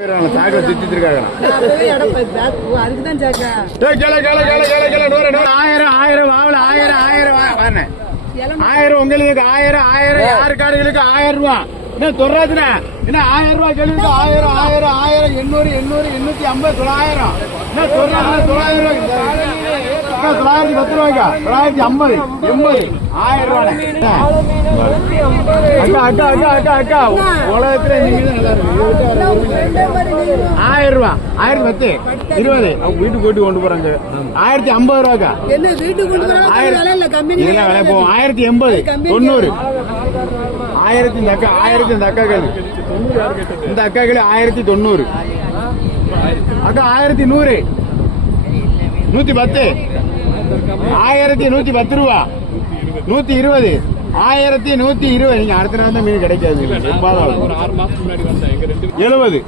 சாக்கடை திட்டிட்டு இருக்காங்க. ஆயிரம் ஆயிரம் வாவல ஆயிரம் ஆயிரம் 1000 உங்களுக்கு 1000 யாரு காடுகளுக்கு 1000 ரூபாய் என்ன தொடாதுண்ணா என்ன 1000 ரூபாய் கேள்விக்கு 1000 800 850 900 என்ன தொடாது 900 ரூபாய் 910 ரூபாய்க்கா 950 80 1000 ரூபாய் அக்கா அக்கா அக்கா அக்கா உலகத்துல நீங்க நல்லா இருக்கு 1000 ரூபாய் 1010 20 அவங்க வீட்டுக்கு போட்டு கொண்டு போறாங்க 1050 ரூபாய்க்கா என்ன வீட்டுக்கு கொண்டு போறாங்க இல்ல கம்மி இல்ல விலை போகும் 1080 90 1000 இந்த அக்கா 1000 இந்த அக்காக்கள் இந்த அக்காக்கள் 1090 அக்கா 1100 110 1110 ரூபா 120 1120 நீங்க அடுத்த நாள் தான் மீன் கிடைக்காது 70